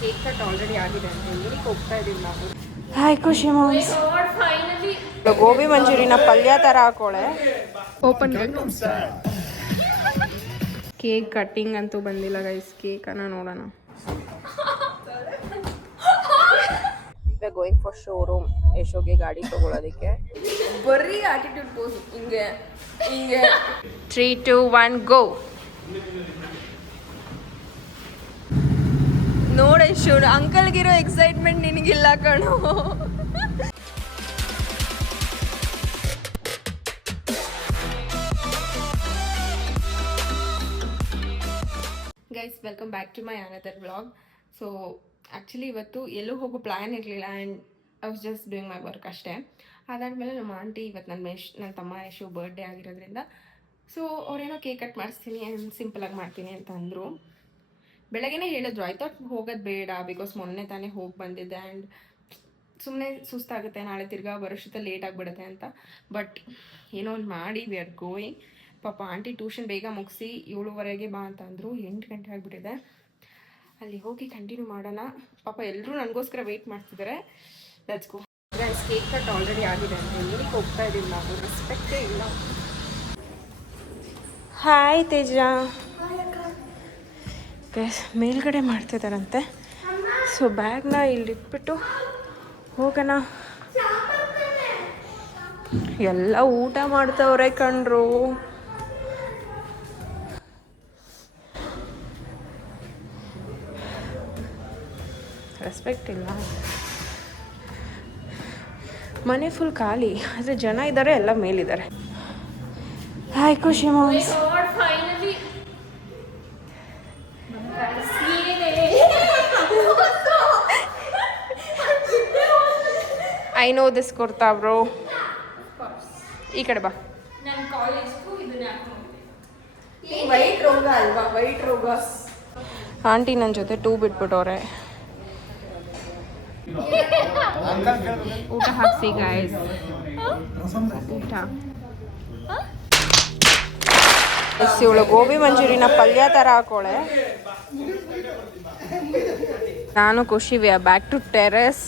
Cake cut already ಆಗಿದೆ ಅಂತ ಹೇಳಿ ಹೋಗ್ತಾ ಇದೀವಿ ನಾವು. ಹಾಯ್ ಖುಷಿ ಮಾಮ್ಸ್. ಗೋಬಿ ಮಂಚೂರಿನ ಪಲ್ಯ ಥರ ಹಾಕೋಳೆ. ಓಪನ್ ಕೇಕ್ ಕಟ್ಟಿಂಗ್ ಅಂತೂ ಬಂದಿಲ್ಲ ಗೈಸ್. ಕೇಕನ್ನು ನೋಡೋಣ. Going for showroom. ಯಶೋಗೆ ಗಾಡಿ ತಗೊಳ್ಳೋದಕ್ಕೆ. ಬರೀ ಆಟಿಟ್ಯೂಡ್ ಪೋಸ್ ಹಿಂಗೆ ಹಿಂಗೆ. 3, 2, 1 ಗೋ. ನೋಡ ಯಶೋ, ಅಂಕಲ್ಗಿರೋ ಎಕ್ಸೈಟ್ಮೆಂಟ್ ನಿನಗಿಲ್ಲ ಕಣೋ. Guys, welcome back to my another vlog. So actually ಇವತ್ತು ಎಲ್ಲೂ ಹೋಗೋ ಪ್ಲ್ಯಾನ್ ಇರಲಿಲ್ಲ and I was just doing my work ಅಷ್ಟೇ. ಅದಾದಮೇಲೆ ನಮ್ಮ ಆಂಟಿ ಇವತ್ತು ನನ್ನ ತಮ್ಮ ಯಶು ಬರ್ಡೇ ಆಗಿರೋದ್ರಿಂದ ಸೊ ಅವ್ರೇನೋ ಕೇಕ್ ಕಟ್ ಮಾಡಿಸ್ತೀನಿ ಆ್ಯಂಡ್ ಸಿಂಪಲಾಗಿ ಮಾಡ್ತೀನಿ ಅಂತ ಅಂದರು. ಬೆಳಗ್ಗೆನೇ ಹೇಳಿದ್ರು, ಐ ಥಾಟ್ ಹೋಗೋದು ಬೇಡ, ಬಿಕಾಸ್ ಮೊನ್ನೆ ತಾನೇ ಹೋಗಿ ಬಂದಿದ್ದೆ ಆ್ಯಂಡ್ ಸುಮ್ಮನೆ ಸುಸ್ತಾಗುತ್ತೆ, ನಾಳೆ ತಿರ್ಗಾ ಬರೋಷ್ಟೊತ್ತ ಲೇಟ್ ಆಗಿಬಿಡುತ್ತೆ ಅಂತ. ಬಟ್ ಏನೋ ಒಂದು ಮಾಡಿ ವಿ ಆರ್ ಗೋಯಿಂಗ್. ಪಾಪ ಆಂಟಿ ಟ್ಯೂಷನ್ ಬೇಗ ಮುಗಿಸಿ 7:15 ಬಾ ಅಂತ ಅಂದರು. 8 ಗಂಟೆ ಆಗಿಬಿಟ್ಟಿದೆ. ಅಲ್ಲಿ ಹೋಗಿ ಕಂಟಿನ್ಯೂ ಮಾಡೋಣ. ಪಾಪ ಎಲ್ಲರೂ ನನಗೋಸ್ಕರ ವೆಯ್ಟ್ ಮಾಡ್ತಿದ್ದಾರೆ. Let's go. Guys, cake cut already ಆಗಿದೆ ಅಂತ ಹೇಳಿ ಹೋಗ್ತಾ ಇದ್ದೀವಿ ನಾವು. ರೆಸ್ಪೆಕ್ಟೇ ಇಲ್ಲ. ಹಾಯ್ ತೇಜ. ಗೈಸ್, ಮೇಲ್ಗಡೆ ಮಾಡ್ತಿದ್ದಾರಂತೆ. ಸೊ ಬ್ಯಾಗ್ನ ಇಲ್ಲಿ ಇಟ್ಬಿಟ್ಟು ಹೋಗೋಣ. ಎಲ್ಲ ಊಟ ಮಾಡ್ತವ್ರೆ ಕಣ್ರು. ರೆಸ್ಪೆಕ್ಟ್ ಇಲ್ಲ. ಮನೆ ಫುಲ್ ಖಾಲಿ, ಆದರೆ ಜನ ಇದ್ದಾರೆ, ಎಲ್ಲ ಮೇಲಿದ್ದಾರೆ. ಹಾಯ್ ಖುಷಿ moms. I know this kurta bro. ಈ ಕಡೆ ಬಾ. ವೈಟ್ ರೋಗ ಅಲ್ವಾ? ವೈಟ್ ರೋಗ. ಆಂಟಿ ನನ್ನ ಜೊತೆ 2 ಬಿಟ್ಬಿಟ್ಟವ್ರೆ. ಊಟ ಹಾಕ್ಸಿ ಗಾಯ್ಸ್. ಊಟ. ಇವಳು ಗೋಬಿ ಮಂಚೂರಿನ ಪಲ್ಯ ಥರ ಹಾಕೋಳೆ. ನಾನು ಖುಷಿ we are back to terrace.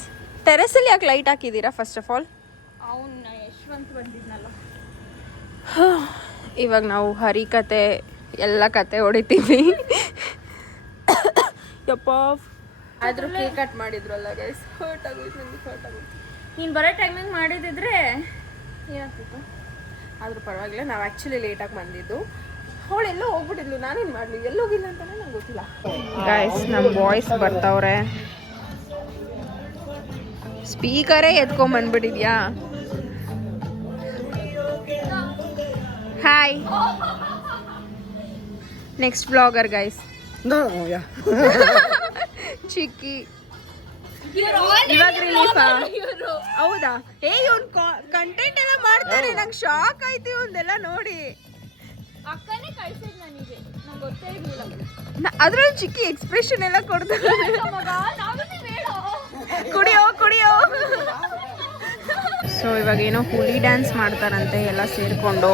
ಟೆರೆಸಲ್ಲಿ ಯಾಕೆ ಲೈಟ್ ಹಾಕಿದ್ದೀರಾ ಫಸ್ಟ್ ಆಫ್ ಆಲ್? ಅವನ್ನ ಯಶವಂತ್ ಬಂದಿದ್ನಲ್ಲ. ಇವಾಗ ನಾವು ಹರಿ ಕತೆ ಎಲ್ಲ ಕತೆ ಹೊಡಿತೀವಿ. ಯಪ್ಪ. ಆದರೂ ಕೇಕ್ ಕಟ್ ಮಾಡಿದ್ರಲ್ಲ ಗೈಸ್, ಹರ್ಟ್ ಆಗೋಯ್ತು ನನಗೆ. ಹರ್ಟ್ ಆಗೋಯ್ತು. ನೀನು ಬರೋ ಟೈಮಿಂಗ್ ಮಾಡಿದಿದ್ರೆ ಏನಾಗ್ತಿತ್ತು? ಆದರೂ ಪರವಾಗಿಲ್ಲ. ನಾವು ಆ್ಯಕ್ಚುಲಿ ಲೇಟಾಗಿ ಬಂದಿದ್ದು. ಅವಳು ಎಲ್ಲೋ ಹೋಗ್ಬಿಟ್ಟಿದ್ಲು. ನಾನೇನು ಮಾಡಲಿ, ಎಲ್ಲೋಗಿಲ್ಲ ಅಂತಲೇ ನಂಗೆ ಗೊತ್ತಿಲ್ಲ. ಗೈಸ್, ನಮ್ಮ ಬಾಯ್ಸ್ ಬರ್ತಾವ್ರೆ. ಸ್ಪೀಕರೇ ಎತ್ಕೊಂಡ್ಬಂದ್ಬಿಟ್ಟಿದ್ಯಾ? ಹಾಯ್. Next blogger guys. ಚಿಕ್ಕಿ ಇವಾಗ ರಿಲೀಫಾ? ಹೌದಾ? ಇವ್ನು ಕಂಟೆಂಟ್ ಎಲ್ಲ ಮಾಡ್ತಾರೆ. ನಂಗೆ ಶಾಕ್ ಆಯ್ತು ಇವಂದೆಲ್ಲ ನೋಡಿ. ಅಕ್ಕನೇ ಕಳ್ಸಿದ್ ನನಗೆ, ನಂಗೆ ಗೊತ್ತೇ ಇರಲಿಲ್ಲ. ಅದ್ರಲ್ಲಿ ಚಿಕ್ಕಿ ಎಕ್ಸ್ಪ್ರೆಷನ್ ಎಲ್ಲ ಕೊಡ್ತಾರೆ. ಕುಡಿಯೋ ಕುಡಿಯೋ. ಸೊ ಇವಾಗ ಏನೋ ಹುಲಿ ಡ್ಯಾನ್ಸ್ ಮಾಡ್ತಾರಂತೆ ಎಲ್ಲ ಸೇರಿಕೊಂಡು.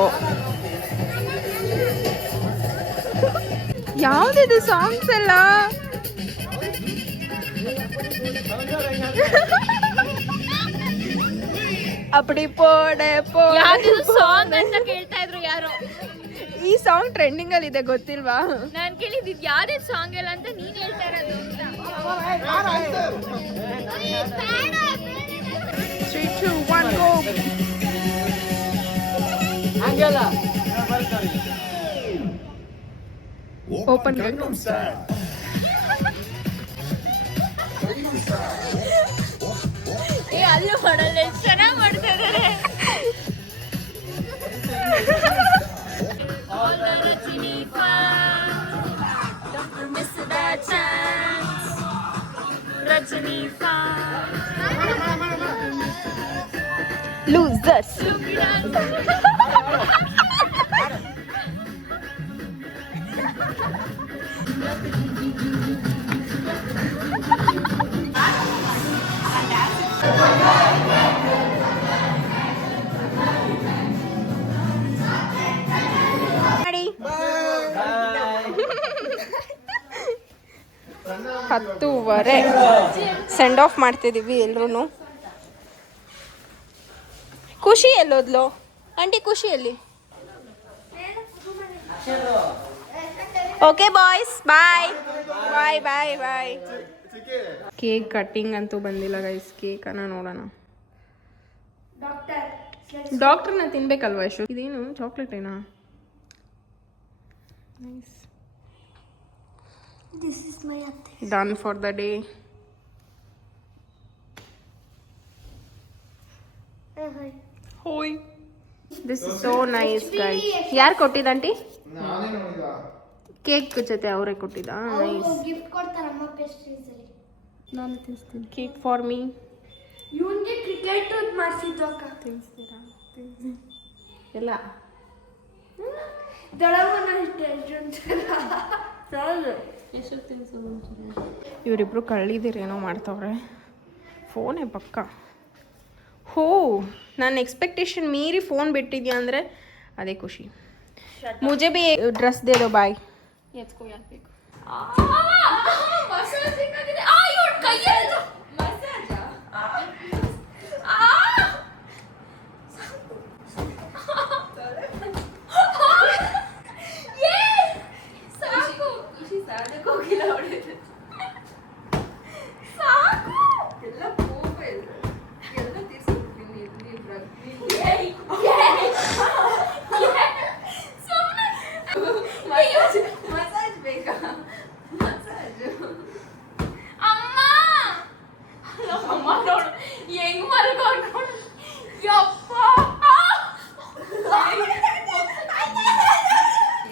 ಯಾವುದಿದು ಸಾಂಗ್ಸ್ ಎಲ್ಲ? ಅಪ್ಪಡಿ ಪೋಡೆ ಯಾವ್ದು ಸಾಂಗ್ ಅಂತ ಕೇಳ್ತಾ ಇದ್ರು ಯಾರೋ. ಈ ಸಾಂಗ್ ಟ್ರೆಂಡಿಂಗ್ ಅಲ್ಲಿ ಇದೆ, ಗೊತ್ತಿಲ್ವಾ? ನಾನು ಕೇಳಿದ್ದು ಯಾವ್ದೇ ಸಾಂಗ್ ಎಲ್ಲ ಅಂತ ನೀನ್ ಹೇಳ್ತಾ ಇರೋದು ಅಂತ. 3, 2, 1 ಗೋ. ಓಪನ್ ಅಲ್ಲೂ ಮಾಡಲ್ಲ, ಚೆನ್ನಾಗಿ ಮಾಡ್ತಾ ಇದ್ದಾರೆ. Losers. 10:30 ಸೆಂಡ್ ಆಫ್ ಮಾಡ್ತಿದ್ದೀವಿ ಎಲ್ರೂ. ಖುಷಿ ಎಲ್ಲೋದ್ಲು ಆಂಟಿ? ಖುಷಿಯಲ್ಲಿ ಓಕೆ ಬಾಯ್ಸ್, ಬಾಯ್ ಬಾಯ್ ಬಾಯ್ ಬಾಯ್. ಕೇಕ್ ಕಟ್ಟಿಂಗ್ ಅಂತೂ ಬಂದಿಲ್ಲ ಗೈಸ್. ಕೇಕನ್ನ ನೋಡೋಣ. ಡಾಕ್ಟರ್ನ ತಿನ್ಬೇಕಲ್ವಾ ಯಶು? ಇದೇನು ಚಾಕ್ಲೇಟ್ ಏನಾ? Nice. Done for the day. ಹೋಯ್, this is so nice guys. ಯಾರು ಕೊಟ್ಟಿದ್ದ ಆಂಟಿ? ಕೇಕ್ ಜೊತೆ ಅವರೇ ಕೊಟ್ಟಿದ್ದ. ನೈಸ್. ಗಿಫ್ಟ್ ಕೊಡ್ತಾರಮ್ಮ ಪೇಸ್ಟ್ರೀಸ್ ಅಲ್ಲಿ. ನಾನು ತಿನ್ನಿಸ್ತೀನಿ. Cake for me. ಇವನ್ಗೆ ಕ್ರಿಕೆಟ್ ಮಾಡಿಸಿದ್ದು ಅಕ್ಕ. ತಿನ್ನಿಸ್ತೀರಾ? ಎಲ್ಲ ದೊಡ್ಡವನ ಇಷ್ಟ ಇವರಿಬ್ರು ಕಳ್ಳಿದಿರೇನೋ ಮಾಡ್ತವ್ರೆ. ಫೋನೇ ಪಕ್ಕ. ಹೋ, ನನ್ನ ಎಕ್ಸ್ಪೆಕ್ಟೇಷನ್ ಮೀರಿ ಫೋನ್ ಬಿಟ್ಟಿದ್ಯಾ ಅಂದರೆ ಅದೇ ಖುಷಿ. ಮುಜೆ ಭೀ ಡ್ರೆಸ್ ದೇ ದೋ ಬಾಯ್. ಎತ್ಕೋ ಯಾಕೆ ಬೇಕು?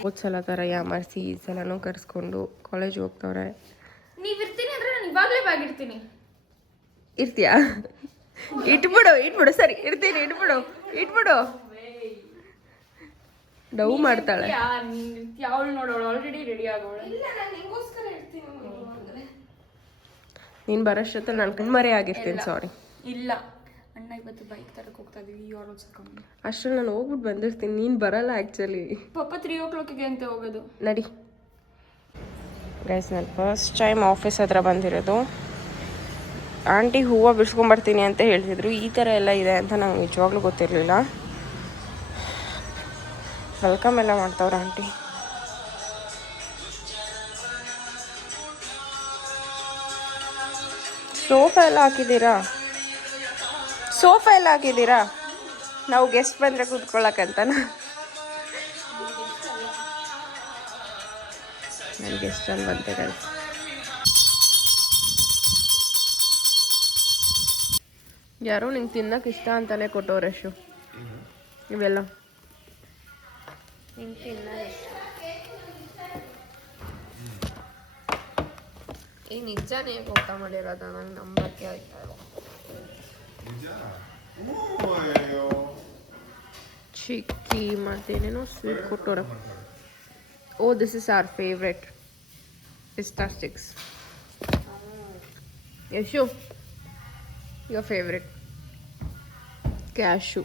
ಹೋದ ಸಲ ಥರ ಯಾಮರ್ಸಿ ಈ ಸಲನೂ ಕರ್ಸ್ಕೊಂಡು ಕಾಲೇಜ್ ಹೋಗ್ತವ್ರೆ. ನೀವ್ ಇರ್ತೀನಿ ಅಂದ್ರೆ ನಾನು ಇವಾಗಲೇ ಬ್ಯಾಗ್ ಇಡ್ತೀನಿ. ಇರ್ತೀಯಾ? ಇಟ್ಬಿಡು ಸರಿ ಇರ್ತೀನಿ. ಇಟ್ಬಿಡು. ಡವ್ ಮಾಡ್ತಾಳೆ. ಯಾವಳು ನೋಡೋಳು ಆಲ್ರೆಡಿ ರೆಡಿ ಆಗೋಳು. ನೀನು ಬರೋಷ್ಟೊತ್ತಲ್ಲಿ ನಾನು ಕಣ್ಮರೆ ಆಗಿರ್ತೀನಿ. ಸಾರಿ. ಇಲ್ಲ, ಅಣ್ಣ ಇವತ್ತು ಬೈಕ್ ತರಕ್ಕೆ ಹೋಗ್ತಾ ಇದೀವಿ. You are also coming. ಅಷ್ಟರಲ್ಲಿ ನಾನು ಹೋಗ್ಬಿಟ್ಟು ಬಂದಿರ್ತೀನಿ. ನೀನು ಬರಲ್ಲ ಆ್ಯಕ್ಚುಲಿ. ಪಾಪ 3 o'clock ಅಂತ ಹೋಗೋದು. ನಡಿ ಗೈಸ್, ನಾನು ಫಸ್ಟ್ ಟೈಮ್ ಆಫೀಸ್ ಹತ್ರ ಬಂದಿರೋದು. ಆಂಟಿ ಹೂವು ಬಿಡ್ಸ್ಕೊಂಬರ್ತೀನಿ ಅಂತ ಹೇಳ್ತಿದ್ರು. ಈ ಥರ ಎಲ್ಲ ಇದೆ ಅಂತ ನಂಗೆ ನಿಜವಾಗ್ಲೂ ಗೊತ್ತಿರಲಿಲ್ಲ. ವೆಲ್ಕಮ್ ಎಲ್ಲ ಮಾಡ್ತಾವ್ರೆ ಆಂಟಿ. ಸೋಫಾ ಎಲ್ಲ ಹಾಕಿದ್ದೀರಾ? ನಾವು ಗೆಸ್ಟ್ ಬಂದರೆ ಕೂತ್ಕೊಳ್ಳೋಕ್ಕಂತನಾ? ನಾನು ಗೆಸ್ಟ್ ಅಲ್ಲಿ ಬಂತೆ ಗೈಸ್. ಯಾರೋ ನಿಂಗೆ ತಿನ್ನಕ್ಕೆ ಇಷ್ಟ ಅಂತಲೇ ಕೊಟ್ಟವ್ರೆ ಯಶು ಇವೆಲ್ಲ. ನಿಂಗೆ ತಿನ್ನೋದು ಇಷ್ಟ. ಈ ನಿಜನೇ ಊಟ ಮಾಡಿರೋದ? ನಂಗೆ ನಂಬಕ್ಕೆ ಆಯ್ತಾ ಇಲ್ಲ. ಚಿಕ್ಕಿ ಮತ್ತೇನೇನೋ ಸ್ವೀಟ್ ಕೊಟ್ಟವ್ರೆ. Oh, this is our favourite pista sticks. Yashu, your favourite cashew.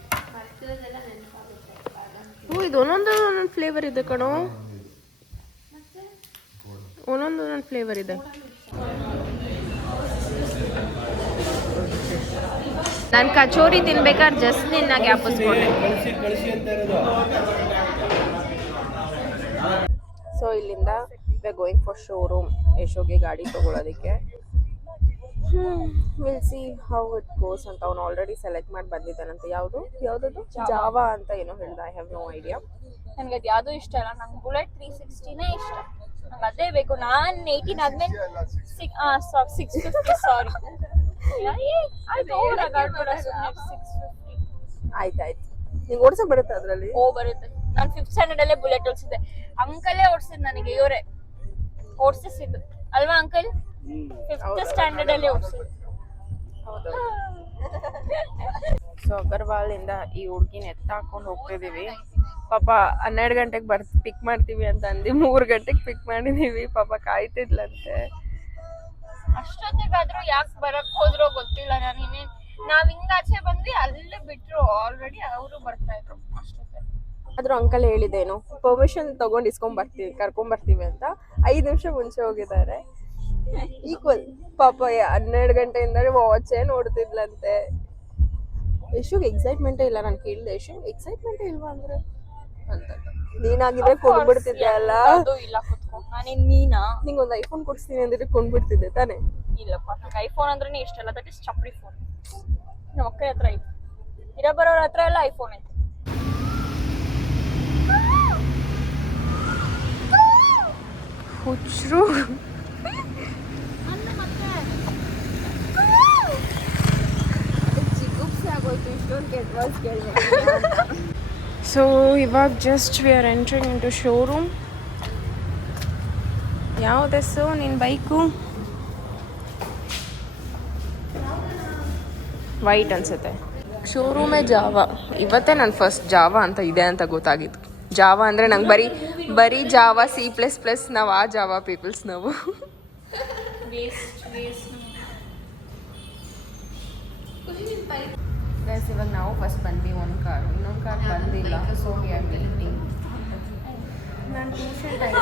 Oh, ಇದು ಒಂದೊಂದು ಫ್ಲೇವರ್ ಇದೆ ಕಣೋ. ಒಂದೊಂದು ಫ್ಲೇವರ್ ಇದೆ. ನಾನು ಕಚೋರಿ ತಿನ್ಬೇಕಾದ್ರೆ ಜಸ್ಟ್ ನಿನ್ನ ಗ್ಯಾಪಿಸ್ಕೊಂಡೆ. ಸೊ ಇಲ್ಲಿಂದ we are going for showroom. ಯಶೋಗೆ ಗಾಡಿ ತೊಗೊಳೋದಕ್ಕೆ. Will see how it goes ಅಂತ. ಅವ್ನು ಆಲ್ರೆಡಿ ಸೆಲೆಕ್ಟ್ ಮಾಡಿ ಬಂದಿದ್ದಾನಂತೆ. ಯಾವುದದು ಜಾವಾ ಅಂತ ಏನೋ ಹೇಳ್ದ. I have no idea. ನನಗೆ ಅದು ಯಾವುದೂ ಇಷ್ಟ ಇಲ್ಲ. ನಂಗೆ ಬುಲೆಟ್ 360ನೇ ಇಷ್ಟ. ನಂಗೆ ಅದೇ ಬೇಕು. ನಾನು 18 ಆದ್ಮೇಲೆ 650 ಸಾರಿ ಆಯ್ತಾಯ್ತು. ನಿಂಗೆ ಓಡಿಸೋಕೆ ಬರುತ್ತೆ ಅದರಲ್ಲಿ? ಬರುತ್ತೆ. ನಾನು 5th ಸ್ಟ್ಯಾಂಡರ್ಡ್ ಅಲ್ಲೇ ಬುಲೆಟ್ ಓಡಿಸಿದ್ದೆ. ಅಂಕಲೇ ಓಡಿಸಿದ್ ನನಗೆ. ಇವರೇ ಓಡಿಸಿದ್ದು ಅಲ್ವಾ ಅಂಕಲ್? 5th ಸ್ಟ್ಯಾಂಡರ್ಡ್ ಅಲ್ಲೇ ಓಡಿಸಿದ್ದು. ಹೌದು. ಸೊ ಅಗರ್ವಾಲಿಂದ ಈ ಹುಡುಗಿನ ಎತ್ತಾಕೊಂಡು ಹೋಗ್ತಿದ್ದೀವಿ. ಪಾಪ 12 ಗಂಟೆಗೆ ಪಿಕ್ ಮಾಡ್ತೀವಿ ಅಂತ ಅಂದು 3 ಗಂಟೆಗೆ ಪಿಕ್ ಮಾಡಿದೀವಿ. ಪಾಪ ಕಾಯ್ತಿದ್ಲಂತೆ. ಅಷ್ಟೊತ್ತಿಗಾದ್ರೂ ಯಾಕೆ ಬರಕ್ ಹೋದ್ರೋ ಗೊತ್ತಿಲ್ಲ. ನಾವ್ ಹಿಂಗಾಚೆ ಬಂದ್ವಿ, ಅಲ್ಲೇ ಬಿಟ್ರು. ಆಲ್ರೆಡಿ ಅವರು ಬರ್ತಾ ಇದ್ರು ಅಷ್ಟೊತ್ತೆ. ಆದ್ರೂ ಅಂಕಲ್ ಹೇಳಿದ್ದೇನು, ಪರ್ಮಿಷನ್ ತಗೊಂಡು ಕರ್ಕೊಂಡ್ ಬರ್ತೀವಿ ಅಂತ 5 ನಿಮಿಷ ಮುಂಚೆ ಹೋಗಿದ್ದಾರೆ. ಈಕ್ವಲ್ ಪಾಪ 12 ಗಂಟೆಯಿಂದ ವಾಚೇ ನೋಡ್ತಿದ್ಲಂತೆ. ಯಶುಗೆ ಎಕ್ಸೈಟ್ಮೆಂಟೇ ಇಲ್ಲ. ನಾನು ಕೇಳಿದೆ, ಯಶು ಎಕ್ಸೈಟ್ಮೆಂಟೇ ಇಲ್ವಾ ಅಂದ್ರೆ ಅಂತ. ನೀನಾಗಿದ್ರೆ ಕೊಂಡ್ಬಿಡ್ತಿದ್ದೆ ಅಲ್ಲ. ಅದು ಇಲ್ಲ ಕುತ್ಕೊ. ನಾನೇನ್ ನೀನಾ? ನಿಂಗೊಂದು ಐಫೋನ್ ಕೊಡಿಸ್ತೀನಿ ಅಂದ್ರೆ ಕೊಂಡ್ಬಿಡ್ತಿದ್ದೆ ತಾನೇ? ಇಲ್ಲಪ್ಪ, ನಂಗೆ ಐಫೋನ್ ಅಂದ್ರೆ ಇಷ್ಟಲ್ಲ. ದಟ್ ಇಸ್ ಚಪ್ರಿ ಫೋನ್. ನಮ್ಮ ಅಕ್ಕ ಹತ್ರ ಐತೆ, ಇರೋ ಬರೋರ ಹತ್ರ ಎಲ್ಲ ಐಫೋನ್ ಐತೆ. ಹುಚ್ಚರು ಸೊ ಇವಾಗ just we are entering in to showroom. ಯಾವುದೆಸು ನಿನ್ನ ಬೈಕು? ವೈಟ್ ಅನ್ಸುತ್ತೆ. ಶೋರೂಮೇ ಜಾವ. ಇವತ್ತೇ ನಾನು ಫಸ್ಟ್ ಜಾವ ಅಂತ ಇದೆ ಅಂತ ಗೊತ್ತಾಗಿತ್ತು. ಜಾವ ಅಂದರೆ ನಂಗೆ ಬರೀ ಜಾವ C++, ನಾವು ಆ ಜಾವ ಪೀಪಲ್ಸ್ ನಾವು. ಗೈಸ್, ಇವಾಗ ನಾವು ಫಸ್ಟ್ ಬಂದ್ವಿ ಒಂದು ಕಾರ್, ಇನ್ನೊಂದು ಕಾರ್ ಬಂದಿಲ್ಲ. So we are waiting. ನಾನು ಟ್ಯೂಷನ್ ಟೈಮ್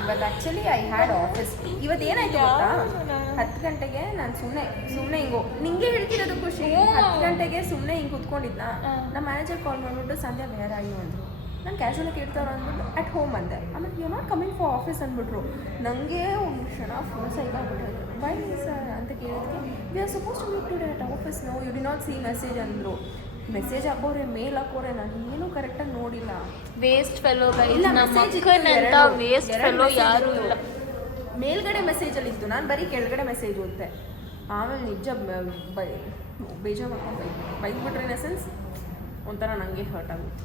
ಇವತ್ತು ಆ್ಯಕ್ಚುಲಿ ಐ ಹ್ಯಾಡ್ ಆಫೀಸ್. ಇವತ್ತು ಏನಾಯ್ತು ಗೊತ್ತಾ, 10 ಗಂಟೆಗೆ ನಾನು ಸುಮ್ಮನೆ ಹಿಂಗೋ ನಿಂಗೆ ಹೇಳ್ತಿರೋದು ಖುಷಿ. 10 ಗಂಟೆಗೆ ಸುಮ್ಮನೆ ಹಿಂಗೆ ಕುತ್ಕೊಂಡಿದ್ನ. ನಮ್ಮ ಮ್ಯಾನೇಜರ್ ಕಾಲ್ ಮಾಡಿಬಿಟ್ಟು ಸಂಧ್ಯಾ ವೇರ್ ಆಗಿ ಅಂದರು. ನಾನು ಕ್ಯಾಶುವಲಾಗಿ ಕೇಳ್ತಾವ್ರು ಅಂದ್ಬಿಟ್ಟು ಅಟ್ ಹೋಮ್ ಅಂದೆ. ಆಮೇಲೆ you not coming for office ಅಂದ್ಬಿಟ್ರು. ನನಗೆ ಒಂದು ಕ್ಷಣ ಫುಲ್ ಸೈಕ್ ಆಗಿಬಿಟ್ರು. ಬೈ ಸರ್ ಅಂತ ಕೇಳಿದ್ಕೆ we are suppose to meet today at office. No you did not see message ಅಂದರು. ಮೆಸೇಜ್ ಹಾಕೋರೆ, ಮೇಲ್ ಹಾಕೋರೆ, ನಾನು ಏನೂ ಕರೆಕ್ಟಾಗಿ ನೋಡಿಲ್ಲ. ವೇಸ್ಟ್ ಫೆಲೋ ಇಲ್ಲ, ವೇಸ್ಟ್ ಫೆಲೋ ಯಾರು ಇಲ್ಲ. ಮೇಲ್ಗಡೆ ಮೆಸೇಜಲ್ಲಿ ಇತ್ತು, ನಾನು ಬರೀ ಕೆಳಗಡೆ ಮೆಸೇಜ್ ಓದ್ತೆ. ಆಮೇಲೆ ನಿಜ ಬೇಜಾರು ಮಾಡ್ಕೊಂಡು ಬೈಕ್ಬಿಟ್ರೆ ಇನ್ ಸೆನ್ಸ್ ಒಂಥರ ನನಗೆ ಹರ್ಟ್ ಆಗುತ್ತೆ.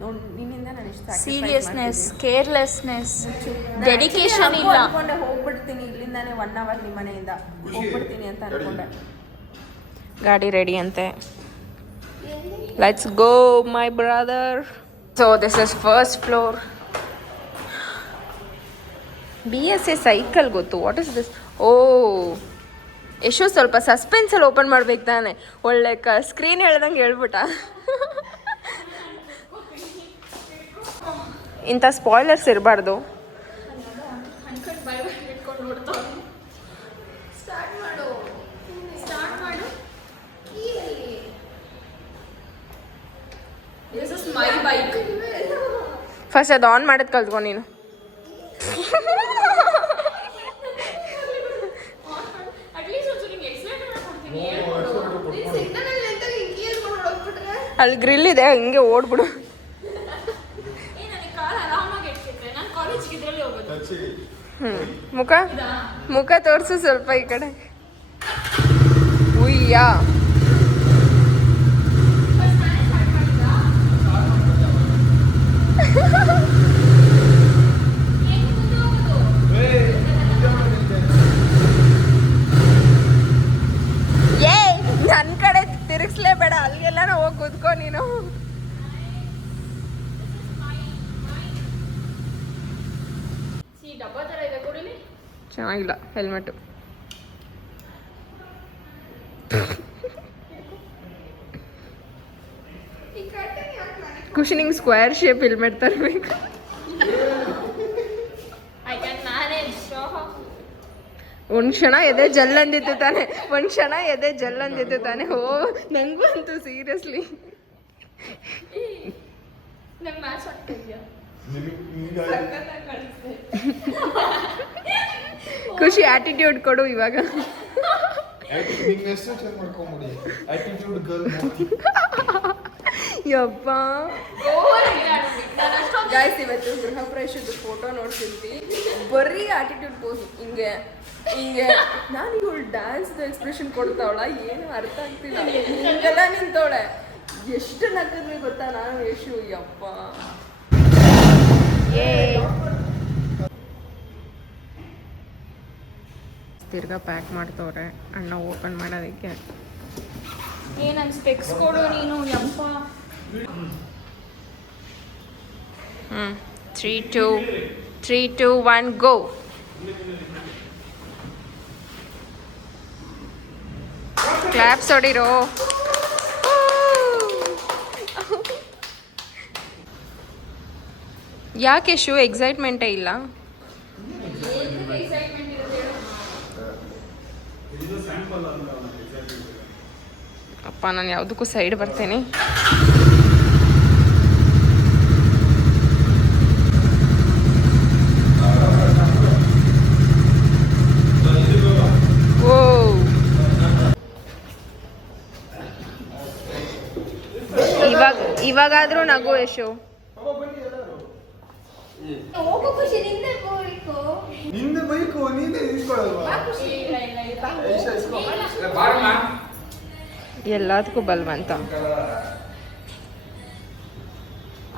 ನೋಡಿ ನಿನ್ನಿಂದ ನಾನು ಇಷ್ಟ ಸೀರಿಯಸ್ನೆಸ್, ಕೇರ್ಲೆಸ್ನೆಸ್, ಡೆಡಿಕೇಶನ್ ಇಲ್ಲ. ಅನ್ಕೊಂಡೆ ಹೋಗ್ಬಿಡ್ತೀನಿ ಇಲ್ಲಿಂದಾನೆ 1 hour ನಿಮ್ಮ ಮನೆಯಿಂದ ಹೋಗ್ಬಿಡ್ತೀನಿ ಅಂತ ಅನ್ಕೊಂಡೆ. ಗಾಡಿ ರೆಡಿ ಅಂತೆ. Let's go my brother. So this is first floor. BSA cycle ಗೊತ್ತು. What is this? ಓ ಎಷ್ಟು ಸ್ವಲ್ಪ ಸಸ್ಪೆನ್ಸಲ್ಲಿ ಓಪನ್ ಮಾಡ್ಬೇಕು ತಾನೆ. ಒಳ್ಳೆ ಸ್ಕ್ರೀನ್ ಹೇಳ್ದಂಗೆ ಹೇಳ್ಬಿಟ್ಟ. ಇಂಥ ಸ್ಪಾಯ್ಲರ್ಸ್ ಇರಬಾರ್ದು. ಫಸ್ಟ್ ಅದು ಆನ್ ಮಾಡೋದು ಕಲ್ತ್ಕೊ ನೀನು. ಅಲ್ಲಿ ಗ್ರಿಲ್ ಇದೆ, ಹಿಂಗೆ ಓಡ್ಬಿಡು. ಮುಖ ತೋರಿಸು ಸ್ವಲ್ಪ ಈ ಕಡೆ. ಉಯ್ಯಾ, ನನ್ನ ಕಡೆ ತಿರುಗಿಸ್ಲೇಬೇಡ, ಅಲ್ಲಿಗೆಲ್ಲ ಹೋಗಿ ಕೂತ್ಕೋ ನೀನು. ಚೆನ್ನಾಗಿಲ್ಲ ಹೆಲ್ಮೆಟು. ಖುಷಿ ನಿಂಗೆ ಸ್ಕ್ವೇರ್ ಶೇಪ್ ಹೆಲ್ಮೆಟ್ ತರಬೇಕು. ಒಂದು ಕ್ಷಣ ಎದೆ ಜಲ್ಲಂದಿತ್ತು ತಾನೆ. ಓ ನಂಗೂ ಅಂತೂ ಸೀರಿಯಸ್ಲಿ ಖುಷಿ ಆಟಿಟ್ಯೂಡ್ ಕೊಡು ಇವಾಗ. ಯಪ್ಪ ಗಾಯ್ಸ್, ಇವತ್ತು ಗೃಹ ಪ್ರವೇಶದ ಫೋಟೋ ನೋಡ್ತಿದ್ವಿ. ಬರೀ ಆಟಿಟ್ಯೂಡ್ ಪೋಸ್ ಹಿಂಗೆ. ನಾನು ಇವಳು ಡ್ಯಾನ್ಸ್ ಎಕ್ಸ್ಪ್ರೆಷನ್ ಕೊಡ್ತಾವಳ ಏನು ಅರ್ಥ ಆಗ್ತಿಲ್ಲ. ಹಿಂಗೆಲ್ಲ ನಿಂತವಳೆ. ಎಷ್ಟು ನಕ್ಕದ್ವಿ ಗೊತ್ತಾ ನಾನು ಯಶು. ಯಪ್ಪ ತಿರ್ಗಾ ಪ್ಯಾಕ್ ಮಾಡ್ತವ್ರೆ ಅಣ್ಣ ಓಪನ್ ಮಾಡೋದಕ್ಕೆ. ನನ್ನ ಸ್ಪೆಕ್ಸ್ ಕೊಡು ನೀನು. ಯಪ್ಪ 3, 2, 1 ಗೋ. ಕ್ಲಾಪ್ಸ್ ಹೊಡಿರೋ. ಯಾಕೆ ಶೂ ಎಕ್ಸೈಟ್ಮೆಂಟೇ ಇಲ್ಲ? ಅಪ್ಪ ನಾನು ಯಾವುದಕ್ಕೂ ಸೈಡ್ ಬರ್ತೇನೆ. ಓ ಇವಾಗಾದ್ರೂ ನಗು ಯಶು. ಹೋಗೋ ಖುಷಿ ನಿಂದೆ ಹೋಗ್ಬೇಕು. ನಿಂದೆ ಬೈಕು ನೀನೇ ಇಸ್ಕೊಳ್ಳಲ್ವಾ? ಎಲ್ಲದಕ್ಕೂ ಬಲ್ವಂತ.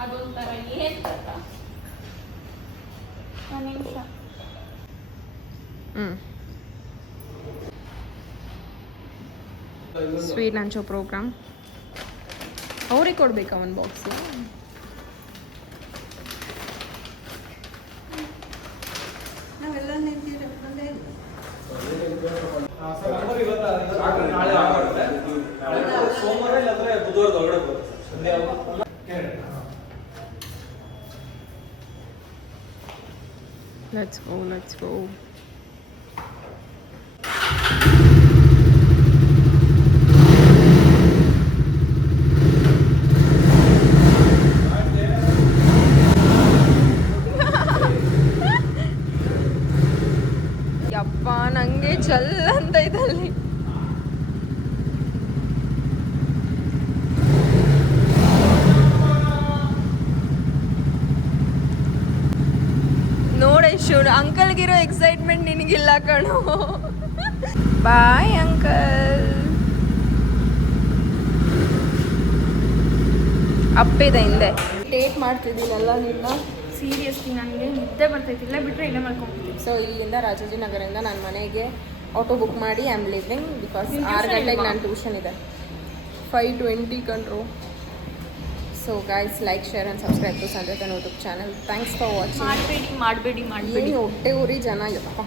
ಅದೊಂಥರ ಏನ್ ಗೊತ್ತಾ? ಒಂದ್ ನಿಮಿಷ. ಸ್ವೀಟ್ ಹಂಚೋ ಪ್ರೋಗ್ರಾಮ್ ಅವ್ರಿಗೆ ಕೊಡ್ಬೇಕಾ ಒಂದು ಬಾಕ್ಸು? ಸೋಮವಾರ ಇಲ್ಲಾಂದ್ರೆ ಬುಧವಾರದ ಒಳಗಡೆ ಬರುತ್ತೆ. Let's go. ಯಪ್ಪ ನಂಗೆ ಚಲ್ ಅಂತ ಇದಲ್ಲಿ. ನೋಡೆಷ್ಟು ಅಂಕಲ್ಗಿರೋ ಎಕ್ಸೈಟ್ಮೆಂಟ್ ನಿನಗಿಲ್ಲ ಕಣೋ. Bye uncle. ಅಪ್ಪಿದೆ ಹಿಂದೆ ಡೇಟ್ ಮಾಡ್ತಿದ್ದೀನಲ್ಲ ನಿನ್ನ. ಸೀರಿಯಸ್ಲಿ ನನಗೆ ನಿದ್ದೆ ಬರ್ತೈತಿಲ್ಲ ಬಿಟ್ಟರೆ ಇಲ್ಲೇ ಮಾಡ್ಕೊಂಡ್ಬಿಡ್ತೀನಿ. ಸೊ ಇಲ್ಲಿಂದ ರಾಜಾಜಿನಗರದಿಂದ ನನ್ನ ಮನೆಗೆ ಆಟೋ ಬುಕ್ ಮಾಡಿ ಐ ಆಮ್ ಲಿವಿಂಗ್ ಬಿಕಾಸ್ 6 ಗಂಟೆಗೆ ನನ್ನ ಟ್ಯೂಷನ್ ಇದೆ. 5:20 ಕಂಡ್ರು. So guys like share and subscribe to ಸಂಜೆ YouTube channel. Thanks for watching. ಮಾಡಬೇಡಿ ಏನು ಹೊಟ್ಟೆ ಉರಿ ಜನ ಯಪ್ಪ.